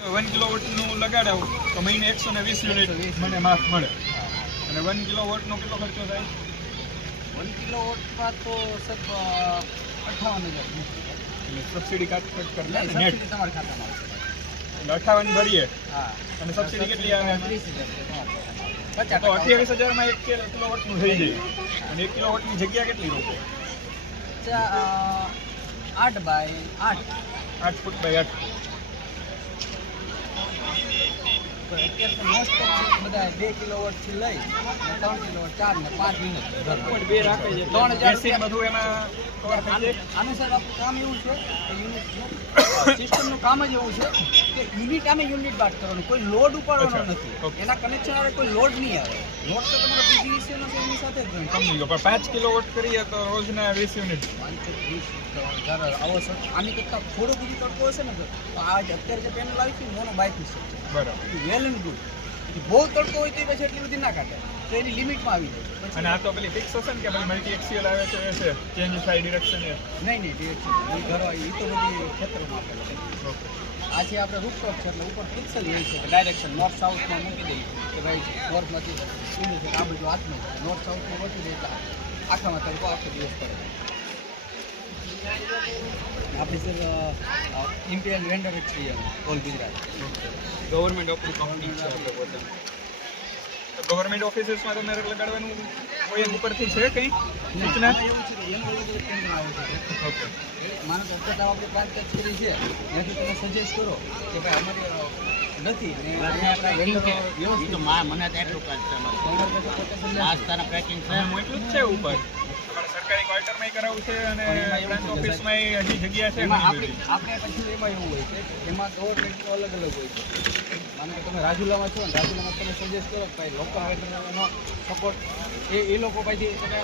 1 કિલોવોટનું લગાડાવું તો મહિને 120 યુનિટ મને માફ મળે અને 1 કિલોવોટનો કેટલો ખર્ચો થાય? 1 કિલોવોટમાં તો સબ 58,000 એટલે સબસિડી કટ કરી લે નેટ સબસિડી તમારા ખાતામાં આવશે. એટલે 58 ભરીએ હા અને સબસિડી કેટલી આવે? 30,000 તો 28,000 માં 1 કિલોવોટનું થઈ જાય અને 1 કિલોવોટની જગ્યા કેટલી રોકે? 8 બાય 8 8 ફૂટ બાય 8 અત્યારે તો મોસ્ટ ઓફ બધા 2 કિલોવોટ થી લઈ 3 કિલોવોટ 4 ને 5 યુનિટ બે રાખે છે 3,000 બધું એમાં કવર થઈ જાય. આનું સર આપણું કામ એવું છે કે યુનિટ સિસ્ટમનું કામ જ એવું છે કે યુનિટ આને યુનિટ બાદ કરવાનું, કોઈ લોડ ઉપાડવાનો નથી. ઓકે. એના કનેક્શન વાળે કોઈ લોડ નહીં આવે. લોડ તો તમારો પીજીવીસીએલનો છે એની સાથે જ જોઈન્ટ. સમજી ગયો પણ 5 કિલોવોટ કરીએ તો રોજના 20 યુનિટ આની કરતાં થોડો બીજી તડકો હશે ને તો આ અત્યારે જે પેનલ આવી છે મોનો બાયફીસ છે બરાબર. Well and good. બહુ તડકો હોય તો પછી એટલી બધી ના કાઢે તો એની લિમિટમાં આવી જાય. અને આ તો પેલી ફિક્સ હશે ને કે ભાઈ મલ્ટી એક્સિયલ આવે છે એ છે ચેન્જ થાય ડિરેક્શન એ? નહીં ડિરેક્શન એ ઘર એ તો બધી ક્ષેત્રમાં આપેલું છે. ઓકે. આ છે આપણે રૂપટોપ છે એટલે ઉપર ફિક્સલ હોય છે કે ડાયરેક્શન નોર્થ સાઉથમાં મૂકી દઈએ કે ભાઈ નોર્થમાંથી ઊંડું છે આ બધું હાથમાં છે. નોર્થ સાઉથમાં ઓછું છે એટલે આખામાં તડકો આખો દિવસ પડે. આપણી સર ઇમ્પિરિયલ વેન્ડર જ છીએ all Gujarat. Government office company છે આપણે પોતે. તો ગવર્મેન્ટ ઓફિસીસમાં તમારે લગાડવાનું કોઈ ઉપરથી છે કંઈ સૂચના? એવું છે કે એમ ટેન્શન આવે છે. ઓકે. માનો કે અત્યારે આપણે પ્લાન્ટ ટચ કરી છે ત્યાંથી તમે સજેસ્ટ કરો કે ભાઈ અમારી નથી ને આપણા વેન્ડર વ્યવસ્થિત મને તો એટલું કાજ છે નાસ્તાના પેકિંગ છે હું એટલું જ છે ઉપર તમારે સરકારી ક્વાર્ટરમાં કરાવવું છે અને બ્રાન્ચ ઓફિસમાં હજી જગ્યા છે એમાં ઘણી બધી. આપણે પછી એમાં એવું હોય છે કે એમાં ગવર્મેન્ટ અલગ અલગ હોય છે. માનો કે તમે રાજુલામાં છો ને રાજુલામાં તમે સજેસ્ટ કરો કે ભાઈ લોકલ વેન્ડરનો સપોર્ટ એ લોકો પછી તમે